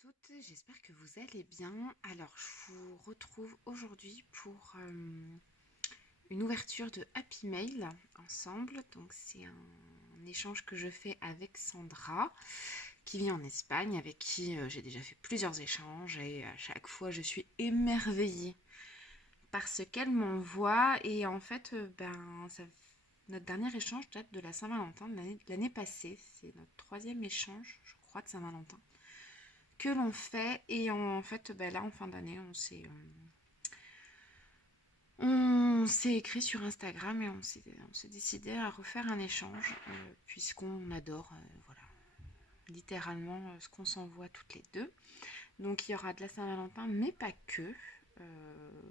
toutes, j'espère que vous allez bien. Alors, je vous retrouve aujourd'hui pour une ouverture de Happy Mail ensemble. Donc, c'est un échange que je fais avec Sandra, qui vit en Espagne, avec qui j'ai déjà fait plusieurs échanges et à chaque fois, je suis émerveillée par ce qu'elle m'envoie. Et en fait, notre dernier échange date de la Saint-Valentin de l'année passée. C'est notre troisième échange, je crois, de Saint-Valentin que l'on fait. Et en fait, là, en fin d'année, on s'est écrit sur Instagram et on s'est décidé à refaire un échange, puisqu'on adore, voilà, littéralement ce qu'on s'envoie toutes les deux. Donc il y aura de la Saint-Valentin, mais pas que.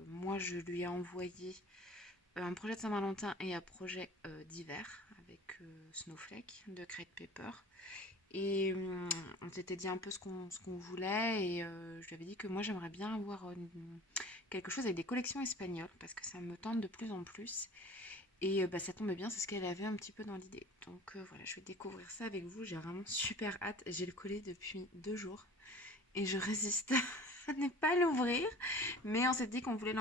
Moi, je lui ai envoyé un projet de Saint-Valentin et un projet d'hiver avec Snowflake de Crate Paper. Et on s'était dit un peu ce qu'on voulait. Et je lui avais dit que moi j'aimerais bien avoir quelque chose avec des collections espagnoles parce que ça me tente de plus en plus. Et ça tombe bien, c'est ce qu'elle avait un petit peu dans l'idée. Donc voilà, je vais découvrir ça avec vous. J'ai vraiment super hâte. J'ai le collet depuis 2 jours et je résiste à ne pas l'ouvrir. Mais on s'est dit qu'on voulait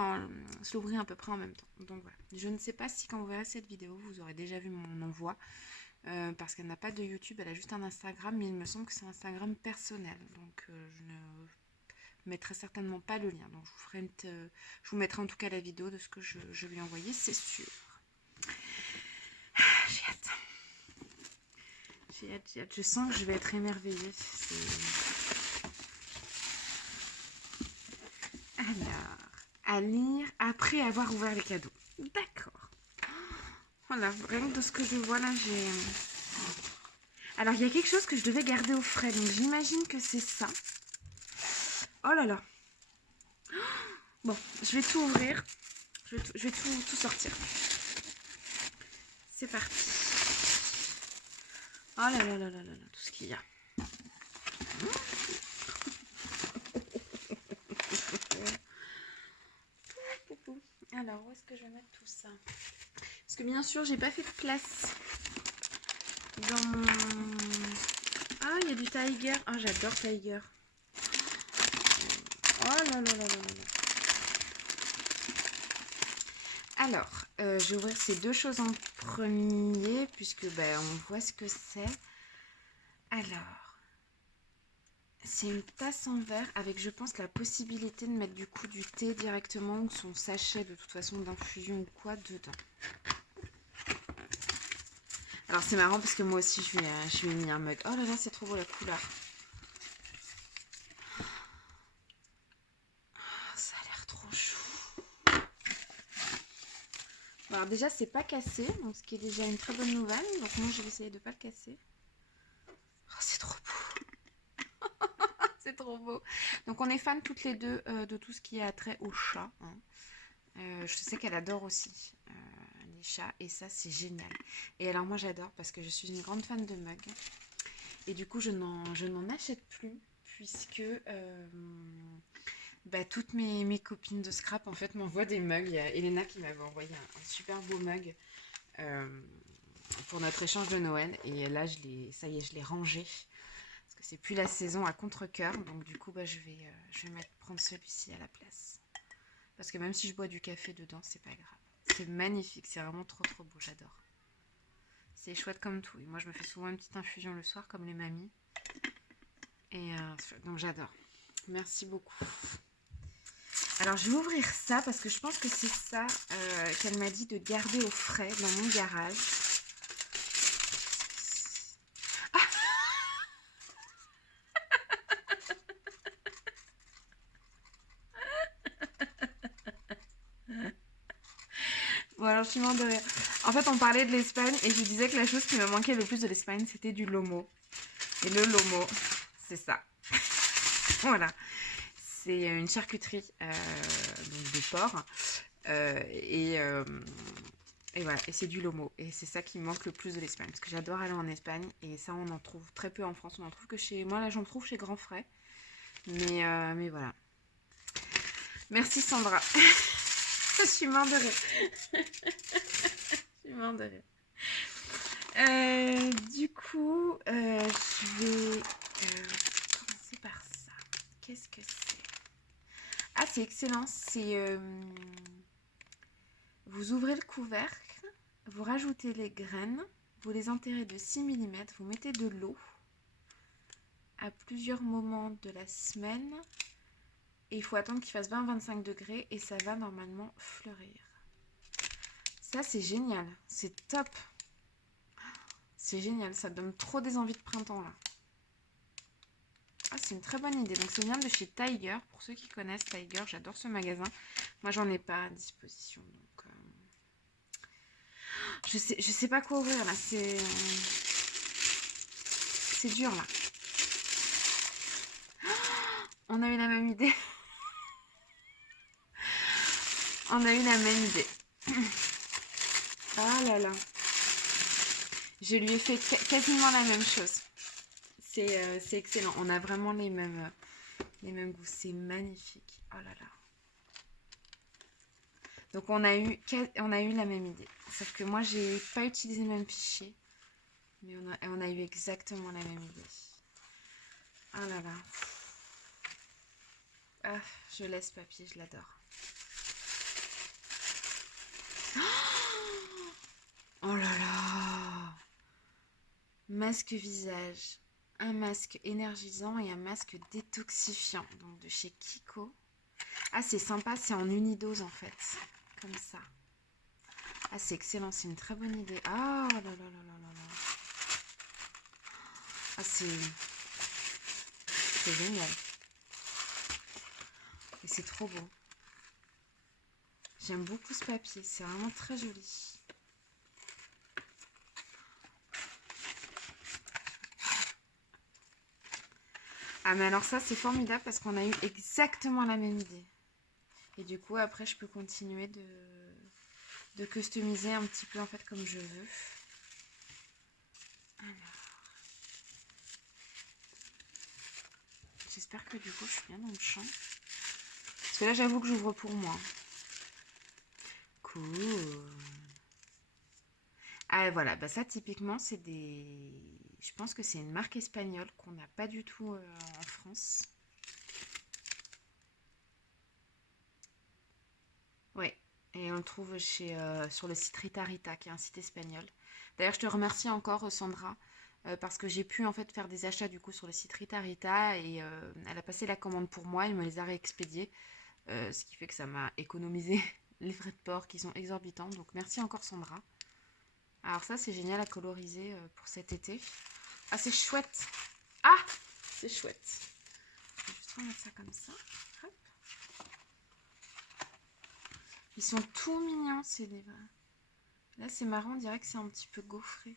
se l'ouvrir à peu près en même temps. Donc voilà. Je ne sais pas si quand vous verrez cette vidéo, vous aurez déjà vu mon envoi. Parce qu'elle n'a pas de YouTube, elle a juste un Instagram, mais il me semble que c'est un Instagram personnel. Donc je ne mettrai certainement pas le lien. Donc je vous mettrai en tout cas la vidéo de ce que je lui ai envoyé, c'est sûr. J'ai hâte. J'ai hâte, j'ai hâte. Je sens que je vais être émerveillée. Alors, à lire après avoir ouvert les cadeaux. D'accord. Voilà, rien que de ce que je vois là, j'ai... Alors, il y a quelque chose que je devais garder au frais, donc j'imagine que c'est ça. Oh là là. Bon, je vais tout ouvrir. Je vais tout sortir. C'est parti. Oh là là là là là là, tout ce qu'il y a. Alors, où est-ce que je vais mettre tout ça? Parce que bien sûr, j'ai pas fait de place dans mon... Ah, il y a du Tiger. Ah, j'adore Tiger. Oh là là là là là. Alors, je vais ouvrir ces deux choses en premier, puisque on voit ce que c'est. Alors, c'est une tasse en verre avec, je pense, la possibilité de mettre du coup du thé directement ou son sachet de toute façon d'infusion ou quoi dedans. Alors c'est marrant parce que moi aussi je lui ai mis un mug. Oh là là, c'est trop beau la couleur. Ça a l'air trop chou. Bon, alors déjà c'est pas cassé, donc ce qui est déjà une très bonne nouvelle. Donc moi je vais essayer de pas le casser. Oh, c'est trop beau. C'est trop beau. Donc on est fans toutes les deux de tout ce qui a trait au chat. Hein. Je sais qu'elle adore aussi les chats et ça c'est génial. Et alors moi j'adore parce que je suis une grande fan de mugs. Et du coup je n'en achète plus puisque toutes mes copines de scrap en fait m'envoient des mugs. Il y a Elena qui m'avait envoyé un super beau mug pour notre échange de Noël. Et là ça y est, je l'ai rangé. Parce que c'est plus la saison à contre-cœur. Donc du coup je vais prendre celui-ci à la place. Parce que même si je bois du café dedans, c'est pas grave. C'est magnifique, c'est vraiment trop trop beau, j'adore. C'est chouette comme tout. Et moi je me fais souvent une petite infusion le soir comme les mamies. Et donc j'adore. Merci beaucoup. Alors je vais ouvrir ça parce que je pense que c'est ça qu'elle m'a dit de garder au frais dans mon garage. Bon alors je suis morte de rire. En fait on parlait de l'Espagne et je disais que la chose qui me manquait le plus de l'Espagne c'était du lomo. Et le lomo, c'est ça. Voilà. C'est une charcuterie donc de porc. Et voilà, et c'est du lomo. Et c'est ça qui me manque le plus de l'Espagne. Parce que j'adore aller en Espagne. Et ça, on en trouve très peu en France. On en trouve que chez moi, là, j'en trouve chez Grand Frais. Mais voilà. Merci Sandra. Je suis morte de rire. Je suis morte de rire. Du coup, je vais commencer par ça. c'est excellent. C'est vous ouvrez le couvercle, vous rajoutez les graines, vous les enterrez de 6 mm, vous mettez de l'eau à plusieurs moments de la semaine et il faut attendre qu'il fasse 20-25 degrés et ça va normalement fleurir. Ça, c'est génial, c'est top. C'est génial, ça donne trop des envies de printemps là. Ah, c'est une très bonne idée. Donc, c'est bien de chez Tiger. Pour ceux qui connaissent Tiger, j'adore ce magasin. Moi, j'en ai pas à disposition. Donc, je sais pas quoi ouvrir là. C'est dur là. On a eu la même idée. On a eu la même idée. Ah là là. Je lui ai fait quasiment la même chose. C'est excellent. On a vraiment les mêmes goûts. C'est magnifique. Oh là là. Donc on a eu la même idée. Sauf que moi, j'ai pas utilisé le même fichier. Mais on a eu exactement la même idée. Oh là là. Ah, je laisse papier, je l'adore. Oh là là. Masque visage. Un masque énergisant et un masque détoxifiant. Donc de chez Kiko. Ah, c'est sympa, c'est en unidose en fait. Comme ça. Ah, c'est excellent, c'est une très bonne idée. Ah, oh là là là là là là. Ah, c'est génial. Et c'est trop beau. J'aime beaucoup ce papier, c'est vraiment très joli. Ah, mais alors ça, c'est formidable parce qu'on a eu exactement la même idée. Et du coup, après, je peux continuer de customiser un petit peu en fait comme je veux. Alors, j'espère que du coup, je suis bien dans le champ. Parce que là, j'avoue que j'ouvre pour moi. Cool. Ah, voilà, bah ça, typiquement, c'est des... Je pense que c'est une marque espagnole qu'on n'a pas du tout en France. Ouais, et on le trouve sur le site Rita Rita, qui est un site espagnol. D'ailleurs, je te remercie encore, Sandra, parce que j'ai pu en fait faire des achats du coup sur le site Rita Rita et elle a passé la commande pour moi, elle me les a réexpédiés, ce qui fait que ça m'a économisé les frais de port qui sont exorbitants. Donc merci encore, Sandra. Alors ça, c'est génial à coloriser pour cet été. Ah, c'est chouette. Ah, c'est chouette. Je vais juste remettre ça comme ça. Hop. Ils sont tout mignons, ces livres. Là, c'est marrant, on dirait que c'est un petit peu gaufré.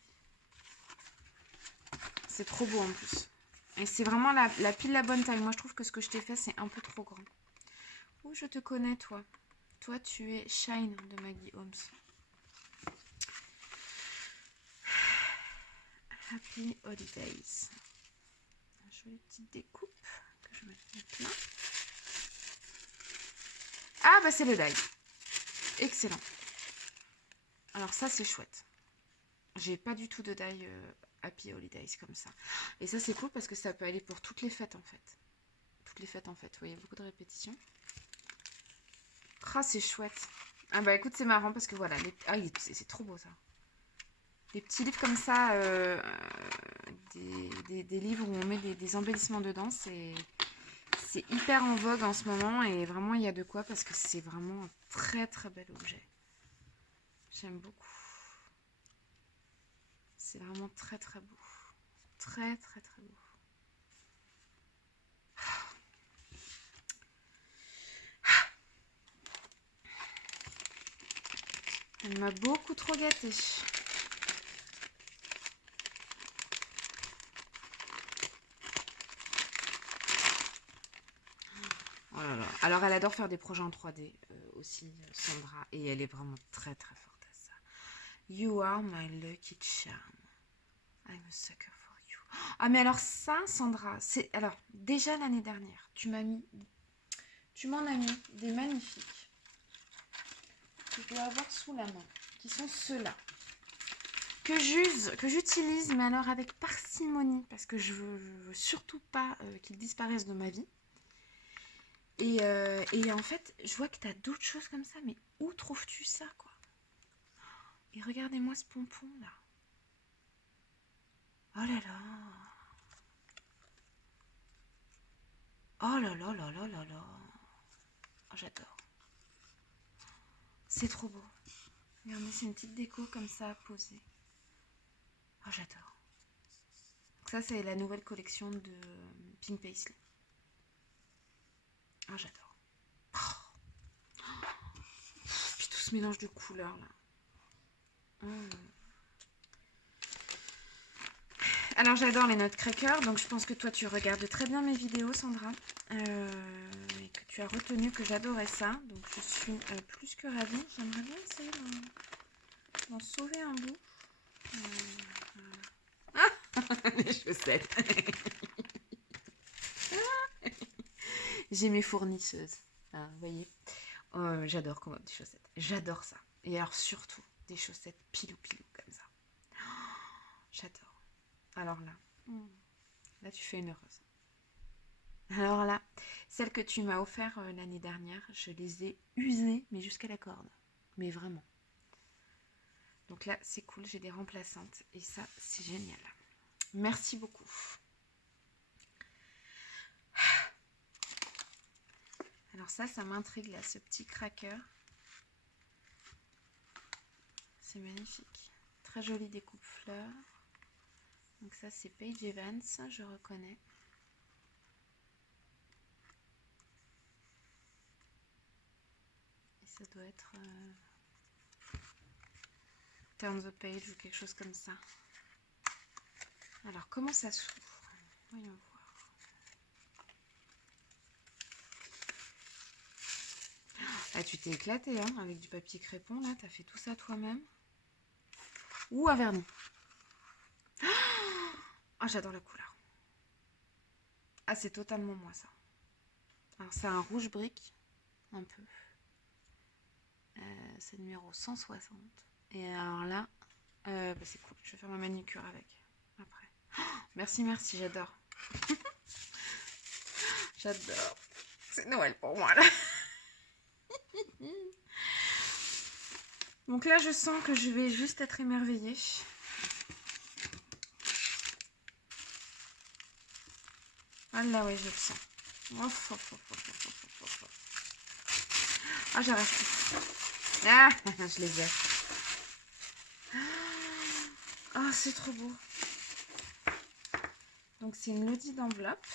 C'est trop beau en plus. Et c'est vraiment la pile la bonne taille. Moi, je trouve que ce que je t'ai fait, c'est un peu trop grand. Ouh, je te connais, toi. Toi, tu es Shine de Maggie Holmes. Happy Holidays. Une jolie petite découpe que je vais mettre là. Ah, bah c'est le die. Excellent. Alors ça, c'est chouette. J'ai pas du tout de die Happy Holidays comme ça. Et ça, c'est cool parce que ça peut aller pour toutes les fêtes en fait. Toutes les fêtes en fait. Oui, il y a beaucoup de répétitions. Ah, c'est chouette. Ah bah écoute, c'est marrant parce que voilà. Ah, c'est trop beau ça. Des petits livres comme ça, des livres où on met des embellissements dedans, c'est hyper en vogue en ce moment et vraiment il y a de quoi parce que c'est vraiment un très très bel objet. J'aime beaucoup. C'est vraiment très très beau. Très très très beau. Elle m'a beaucoup trop gâtée. Oh là là. Alors elle adore faire des projets en 3D aussi, Sandra, et elle est vraiment très très forte à ça. You are my lucky charm. I'm a sucker for you. Ah mais alors ça, Sandra, c'est alors déjà l'année dernière, tu m'en as mis des magnifiques que je dois avoir sous la main, qui sont ceux-là que j'utilise, mais alors avec parcimonie parce que je veux surtout pas qu'ils disparaissent de ma vie. Et en fait, je vois que tu as d'autres choses comme ça, mais où trouves-tu ça, quoi? Et regardez-moi ce pompon, là. Oh là là. Oh là là là là là là. Oh, j'adore. C'est trop beau. Regardez, c'est une petite déco comme ça, posée. Oh, j'adore. Donc ça, c'est la nouvelle collection de Pink Paisley. Oh, j'adore. Puis tout ce mélange de couleurs, là. Alors j'adore les nutcrackers, donc je pense que toi tu regardes très bien mes vidéos, Sandra, et que tu as retenu que j'adorais ça, donc je suis plus que ravie. J'aimerais bien essayer d'en sauver un bout. Les chaussettes. J'ai mes fournisseuses, hein, vous voyez. J'adore qu'on m'offre des chaussettes, j'adore ça. Et alors surtout des chaussettes pilou-pilou comme ça. J'adore. Alors là tu fais une heureuse. Alors là, celles que tu m'as offert l'année dernière, je les ai usées, mais jusqu'à la corde. Mais vraiment. Donc là, c'est cool, j'ai des remplaçantes. Et ça, c'est génial. Merci beaucoup. Alors ça m'intrigue là, ce petit cracker. C'est magnifique. Très jolie découpe fleurs. Donc ça, c'est Paige Evans, je reconnais. Et ça doit être Turn the Page ou quelque chose comme ça. Alors, comment ça s'ouvre? Voyons voir. Ah, tu t'es éclaté hein, avec du papier crépon, là. T'as fait tout ça toi-même. Ou un vernis. Ah, j'adore la couleur. Ah, c'est totalement moi, ça. Alors, c'est un rouge brique, un peu. C'est le numéro 160. Et alors là, bah, c'est cool. Je vais faire ma manicure avec, après. Merci, j'adore. J'adore. C'est Noël pour moi, là. Donc là, je sens que je vais juste être émerveillée. Ah là, oui, je le sens. Ah, j'arrête. Ah, je les ai. Ah, c'est trop beau. Donc, c'est une lodi d'enveloppe.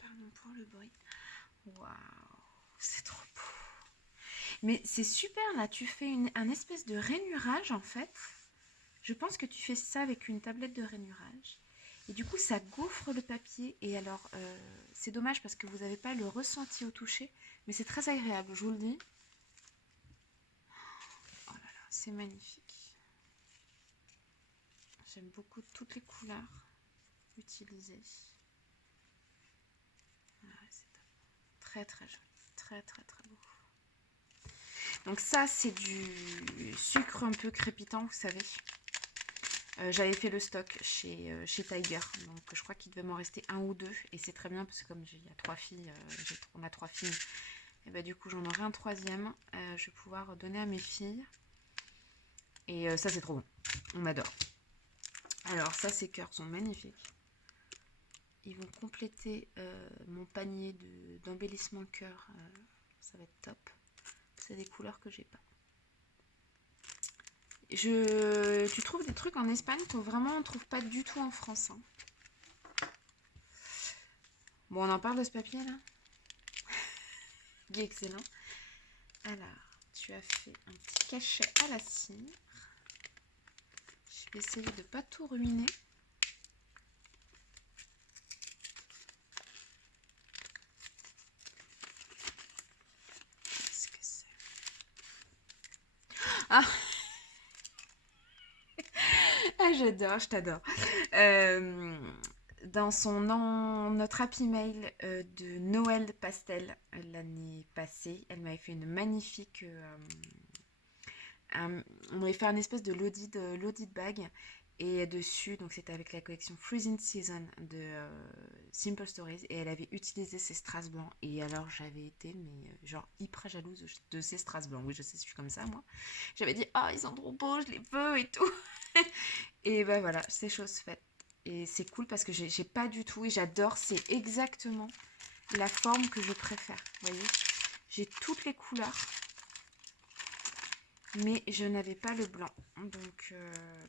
Pardon pour le bruit. Waouh, c'est trop beau. Mais c'est super, là. Tu fais un espèce de rainurage, en fait. Je pense que tu fais ça avec une tablette de rainurage. Et du coup, ça gaufre le papier. Et alors, c'est dommage parce que vous n'avez pas le ressenti au toucher. Mais c'est très agréable, je vous le dis. Oh là là, c'est magnifique. J'aime beaucoup toutes les couleurs utilisées. Ah, c'est top. Très très joli. Très très très beau. Donc ça, c'est du sucre un peu crépitant, vous savez. J'avais fait le stock chez Tiger, donc je crois qu'il devait m'en rester un ou deux, et c'est très bien parce que comme il y a 3 filles, on a 3 filles, et bah du coup j'en aurai un troisième, je vais pouvoir donner à mes filles, et ça c'est trop bon, on adore. Alors ça, ces cœurs sont magnifiques, ils vont compléter mon panier d'embellissement cœur, ça va être top, c'est des couleurs que j'ai pas. Tu trouves des trucs en Espagne qu'on vraiment on trouve pas du tout en France. Hein. Bon, on en parle de ce papier là. Il est excellent. Alors, tu as fait un petit cachet à la cire. Je vais essayer de ne pas tout ruiner. Qu'est-ce que c'est? Ah, ah j'adore, je t'adore. Dans notre Happy Mail de Noël Pastel l'année passée, elle m'avait fait une magnifique on m'avait fait un espèce de loaded bag. Et dessus, donc c'était avec la collection Freezing Season de Simple Stories. Et elle avait utilisé ces strass blancs. Et alors j'avais été, mais genre hyper jalouse de ces strass blancs. Oui, je sais, je suis comme ça, moi. J'avais dit, ah, ils sont trop beaux, je les veux et tout. Et ben voilà, c'est chose faite. Et c'est cool parce que j'ai pas du tout, et j'adore, c'est exactement la forme que je préfère. Vous voyez, j'ai toutes les couleurs, mais je n'avais pas le blanc. Donc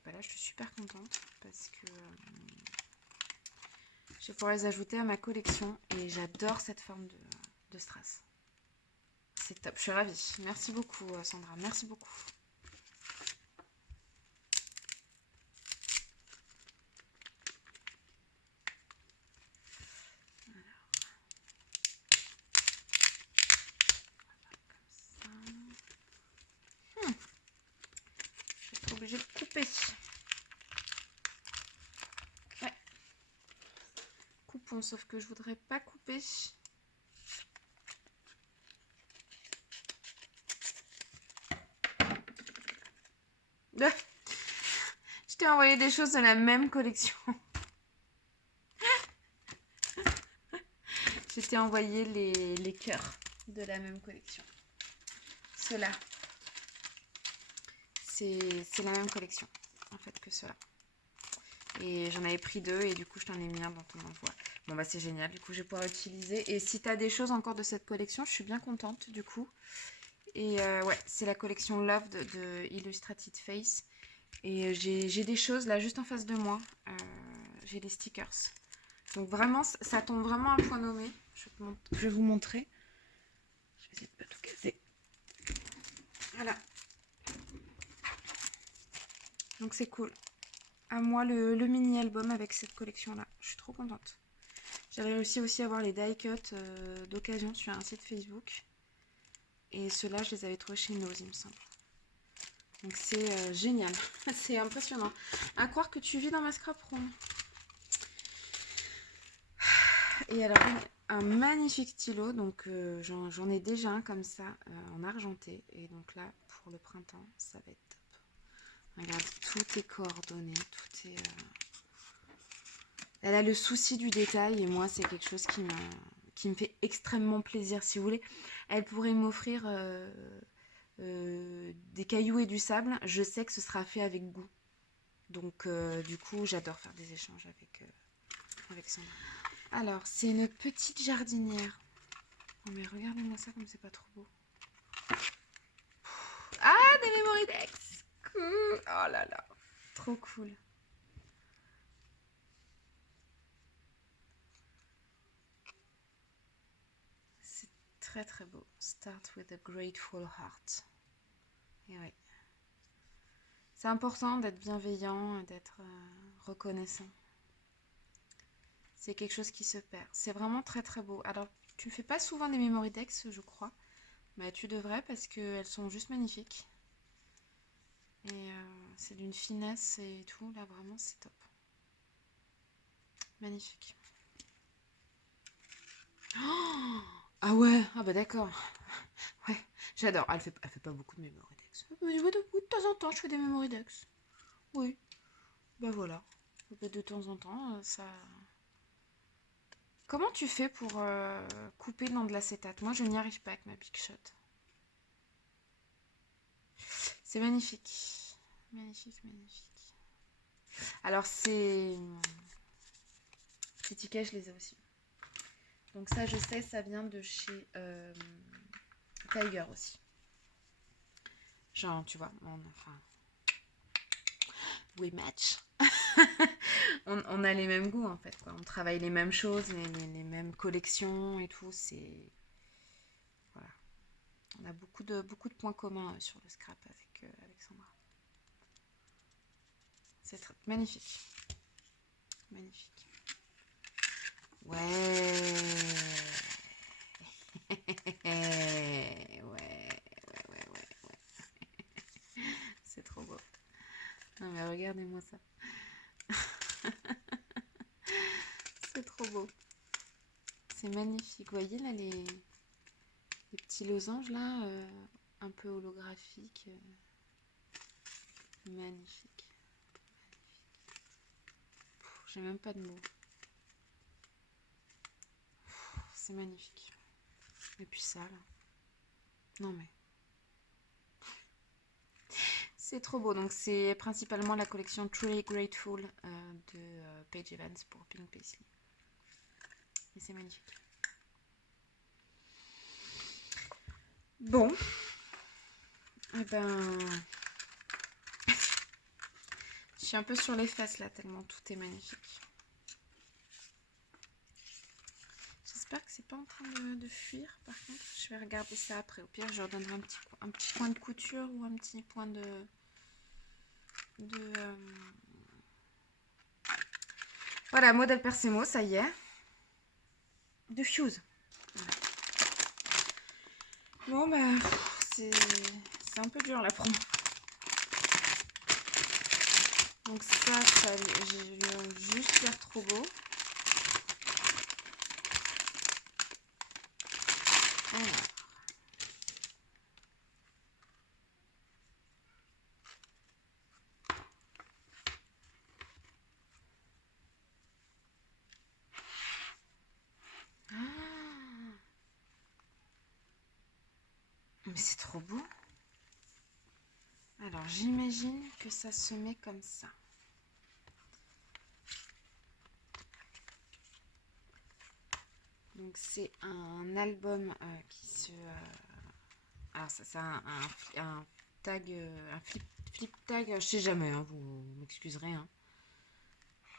bah là, je suis super contente parce que je vais pouvoir les ajouter à ma collection. Et j'adore cette forme de strass. C'est top, je suis ravie. Merci beaucoup, Sandra, merci beaucoup. Je vais être obligée de couper. Ouais. Coupons, sauf que je voudrais pas couper. Je t'ai envoyé des choses de la même collection. Je t'ai envoyé les cœurs de la même collection. Ceux-là. C'est la même collection, en fait, que ceux-là. Et j'en avais pris 2 et du coup, je t'en ai mis un dans ton envoi. Bon, bah c'est génial. Du coup, je vais pouvoir utiliser. Et si tu as des choses encore de cette collection, je suis bien contente, du coup. Et ouais, c'est la collection Love de Illustrated Face. Et j'ai des choses là juste en face de moi. J'ai des stickers. Donc vraiment, ça tombe vraiment à point nommé. Je vais vous montrer. Je vais essayer de pas tout casser. Voilà. Donc c'est cool. À moi le mini-album avec cette collection-là. Je suis trop contente. J'avais réussi aussi à avoir les die cuts d'occasion sur un site Facebook. Et ceux-là, je les avais trouvés chez Nose, il me semble. Donc c'est génial. C'est impressionnant. À croire que tu vis dans ma scrap room. Et alors, un magnifique stylo. Donc j'en ai déjà un comme ça en argenté. Et donc là, pour le printemps, ça va être top. Regarde, tout est coordonné. Tout est... Elle a le souci du détail. Et moi, c'est quelque chose qui me fait extrêmement plaisir. Si vous voulez, elle pourrait m'offrir des cailloux et du sable. Je sais que ce sera fait avec goût. Donc du coup, j'adore faire des échanges avec Sandra. Alors, c'est une petite jardinière. Oh, mais regardez-moi ça comme c'est pas trop beau. Ah, des Memory Dex. Cool. Oh là là, trop cool. C'est très très beau. Start with a grateful heart. Et oui. C'est important d'être bienveillant et d'être reconnaissant. C'est quelque chose qui se perd. C'est vraiment très très beau. Alors, tu fais pas souvent des Memory Dex, je crois. Mais tu devrais parce qu'elles sont juste magnifiques. Et c'est d'une finesse et tout. Là, vraiment, c'est top. Magnifique. Oh, ah ouais, ah bah d'accord. Ouais, j'adore. Elle fait pas beaucoup de Memory Dex. De temps en temps, je fais des Memory Dex. Oui, bah voilà. De temps en temps, ça... Comment tu fais pour couper dans de l'acétate? Moi, je n'y arrive pas avec ma Big Shot. C'est magnifique. Magnifique, magnifique. Alors, ces tickets, je les ai aussi. Donc ça, je sais, ça vient de chez Tiger aussi. Genre, tu vois, enfin... We match. on a les mêmes goûts, en fait, quoi. On travaille les mêmes choses, les mêmes collections et tout. C'est... Voilà. On a beaucoup de points communs sur le scrap avec Sandra. C'est magnifique. Magnifique. Ouais. Ouais. C'est trop beau. Non mais regardez-moi ça. C'est trop beau. C'est magnifique. Vous voyez là les petits losanges là, un peu holographiques. Magnifique. J'ai même pas de mots. C'est magnifique. Et puis ça, là. Non mais... C'est trop beau. Donc c'est principalement la collection Truly Grateful de Paige Evans pour Pink Paisley. Et c'est magnifique. Bon. Eh ben... Je suis un peu sur les fesses là, tellement tout est magnifique. J'espère que c'est pas en train de fuir. Par contre, je vais regarder ça après. Au pire, je redonnerai un petit point de couture ou un petit point de Voilà, modèle Persemo, ça y est. De Fuse. Voilà. Bon, bah, c'est un peu dur la promo. Donc ça j'ai juste l'air trop beau. Voilà. Mais c'est trop beau. Alors j'imagine que ça se met comme ça. Donc c'est un album qui se... alors ça c'est un tag, un flip tag, je sais jamais, hein, vous m'excuserez. Hein.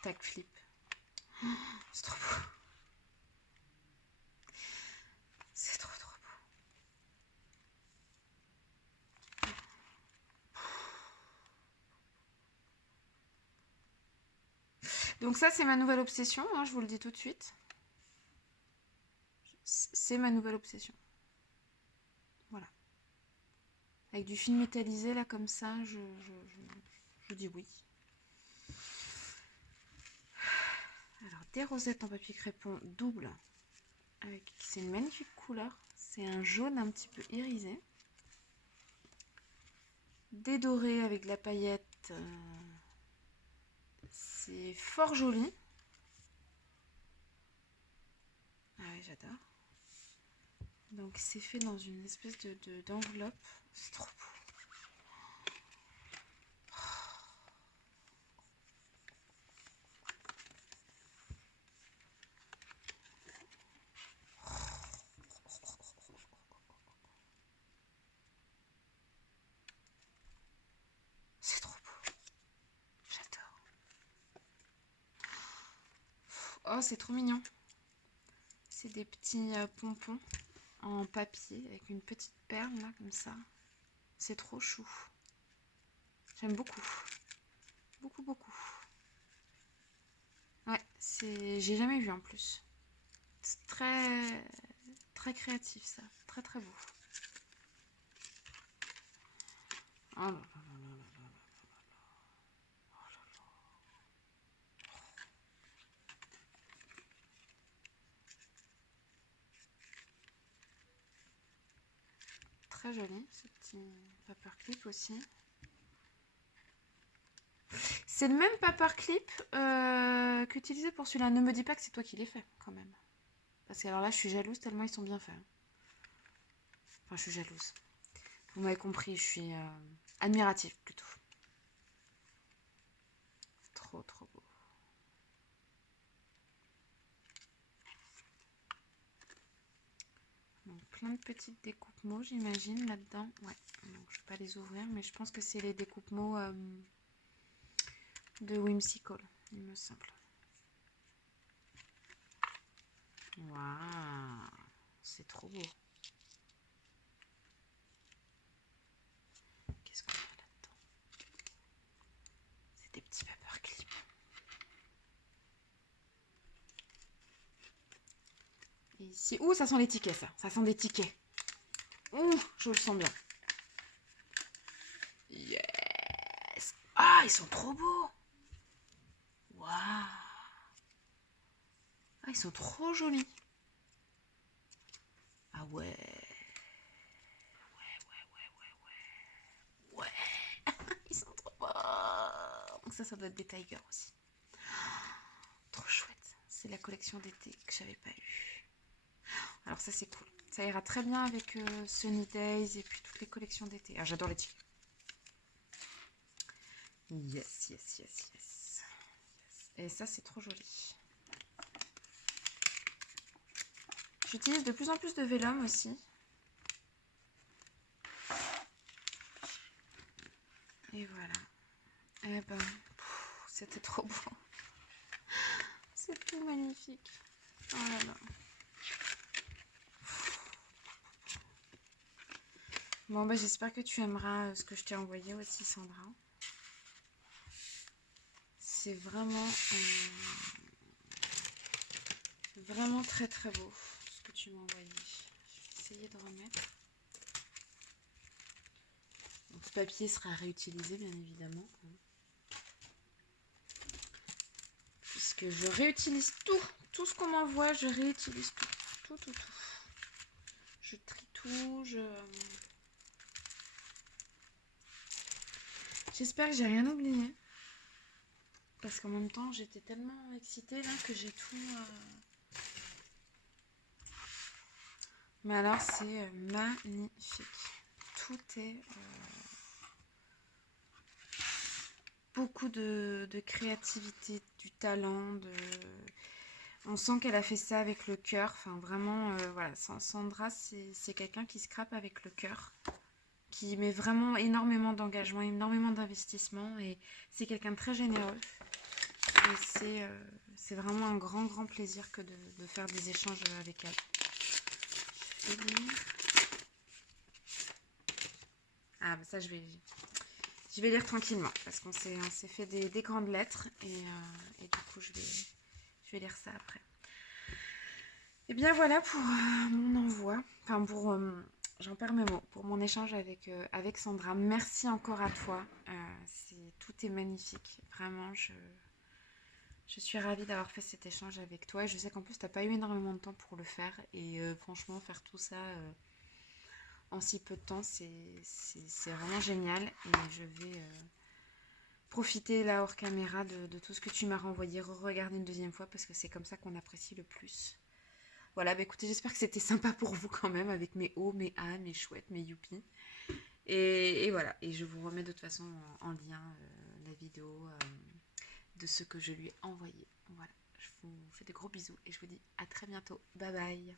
Tag flip. Oh, c'est trop beau. C'est trop beau. Donc ça c'est ma nouvelle obsession, hein, je vous le dis tout de suite. C'est ma nouvelle obsession. Voilà. Avec du fil métallisé là comme ça, je dis oui. Alors des rosettes en papier crépon double. C'est une magnifique couleur. C'est un jaune un petit peu irisé. Des dorés avec de la paillette. C'est fort joli. Ah oui, j'adore. Donc c'est fait dans une espèce d'enveloppe. C'est trop beau. C'est trop beau. J'adore. Oh, c'est trop mignon. C'est des petits pompons en papier avec une petite perle là comme ça. C'est trop chou. J'aime beaucoup. Beaucoup, beaucoup. Ouais, j'ai jamais vu en plus. C'est très, très créatif ça. Très, très beau. Oh là là là là là là là. Oh là là. Très joli ce petit paperclip aussi. C'est le même paperclip qu'utilisé pour celui-là. Ne me dis pas que c'est toi qui l'as fait quand même. Parce que alors là je suis jalouse tellement ils sont bien faits. Enfin je suis jalouse. Vous m'avez compris, je suis admirative plutôt. Trop trop beau. Donc plein de petites découpes mots j'imagine là-dedans. Ouais, donc je ne vais pas les ouvrir mais je pense que c'est les découpes mots de Whimsical, il me semble. Waouh, c'est trop beau. Qu'est-ce qu'on a là-dedans? C'est des petits paperclips. Et ici, ouh, ça sent les tickets, ça. Ça sent des tickets. Ouh, je le sens bien. Yes. Ah, ils sont trop beaux. Waouh. Ah, ils sont trop jolis. Ah ouais. Ouais. Ils sont trop beaux. ça doit être des Tiger aussi. Trop chouette. C'est la collection d'été que j'avais pas eu. Alors ça, c'est cool. Ça ira très bien avec Sunny Days et puis toutes les collections d'été. Ah, j'adore les tigres. Yes, yes, yes, yes. Et ça, c'est trop joli. J'utilise de plus en plus de vélum aussi. Et voilà. Eh ben, c'était trop beau. C'était magnifique. Oh là là. Bon, bah j'espère que tu aimeras ce que je t'ai envoyé aussi, Sandra. C'est vraiment très très beau ce que tu m'as envoyé. Je vais essayer de remettre. Donc, ce papier sera réutilisé bien évidemment. Puisque je réutilise tout. Tout ce qu'on m'envoie, je réutilise tout. Tout. Je trie tout, J'espère que j'ai rien oublié. Parce qu'en même temps, j'étais tellement excitée là que j'ai tout... Mais alors, c'est magnifique. Tout est... beaucoup de créativité, du talent, on sent qu'elle a fait ça avec le cœur. Enfin, vraiment, voilà. Sandra, c'est quelqu'un qui scrape avec le cœur, qui met vraiment énormément d'engagement, énormément d'investissement. Et c'est quelqu'un de très généreux. Et c'est vraiment un grand, grand plaisir que de faire des échanges avec elle. Je vais lire. Ah, bah ça, je vais lire tranquillement parce on s'est fait des grandes lettres et du coup, je vais lire ça après. Et bien voilà pour mon envoi. Enfin, j'en perds mes mots, pour mon échange avec Sandra. Merci encore à toi. Tout est magnifique. Vraiment, je suis ravie d'avoir fait cet échange avec toi. Et je sais qu'en plus, tu n'as pas eu énormément de temps pour le faire. Et franchement, faire tout ça en si peu de temps, c'est vraiment génial. Et je vais profiter là hors caméra de tout ce que tu m'as renvoyé, re-regarder une deuxième fois parce que c'est comme ça qu'on apprécie le plus. Voilà, bah écoutez, j'espère que c'était sympa pour vous quand même avec mes hauts, mes A, mes chouettes, mes youpies. Et voilà, et je vous remets de toute façon en lien la vidéo de ce que je lui ai envoyé. Voilà, je vous fais de gros bisous et je vous dis à très bientôt. Bye bye.